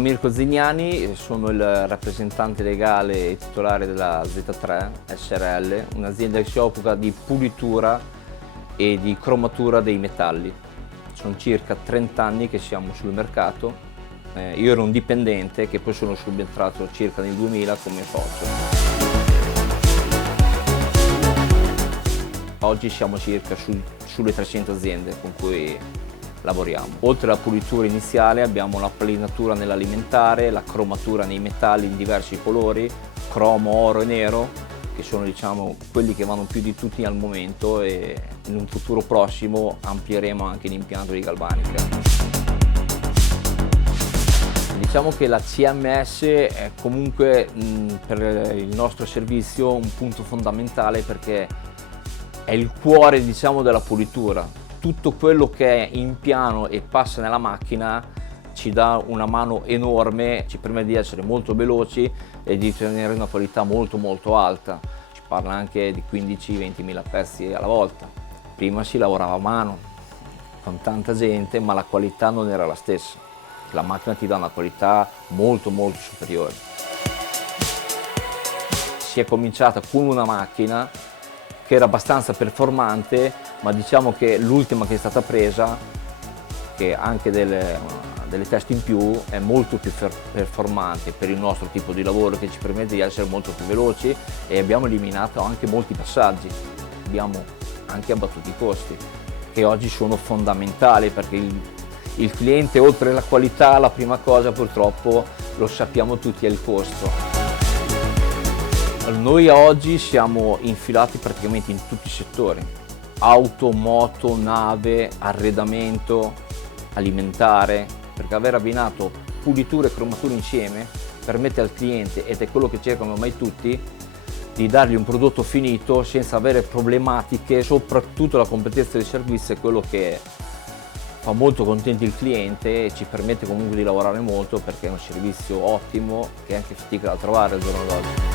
Mirko Zignani, sono il rappresentante legale e titolare della Z3 SRL, un'azienda che si occupa di pulitura e di cromatura dei metalli. Sono circa 30 anni che siamo sul mercato. Io ero un dipendente che poi sono subentrato circa nel 2000 come socio. Oggi siamo circa sulle 300 aziende con cui lavoriamo. Oltre alla pulitura iniziale abbiamo la palinatura nell'alimentare, la cromatura nei metalli in diversi colori, cromo, oro e nero, che sono quelli che vanno più di tutti al momento, e in un futuro prossimo amplieremo anche l'impianto di galvanica. Diciamo che la CMS è comunque per il nostro servizio un punto fondamentale, perché è il cuore della pulitura. Tutto quello che è in piano e passa nella macchina ci dà una mano enorme, ci permette di essere molto veloci e di ottenere una qualità molto alta. Si parla anche di 15-20 mila pezzi alla volta. Prima si lavorava a mano con tanta gente, ma la qualità non era la stessa. La macchina ti dà una qualità molto superiore. Si è cominciata con una macchina che era abbastanza performante, ma diciamo che l'ultima che è stata presa, che ha anche delle teste in più, è molto più performante per il nostro tipo di lavoro, che ci permette di essere molto più veloci, e abbiamo eliminato anche molti passaggi. Abbiamo anche abbattuto i costi, che oggi sono fondamentali, perché il cliente, oltre alla qualità, la prima cosa purtroppo, lo sappiamo tutti, è il costo. Noi oggi siamo infilati praticamente in tutti i settori: auto, moto, nave, arredamento, alimentare, perché aver abbinato pulitura e cromatura insieme permette al cliente, ed è quello che cercano ormai tutti, di dargli un prodotto finito senza avere problematiche. Soprattutto la competenza del servizio è quello che fa molto contento il cliente e ci permette comunque di lavorare molto, perché è un servizio ottimo che è anche fatica da trovare al giorno d'oggi.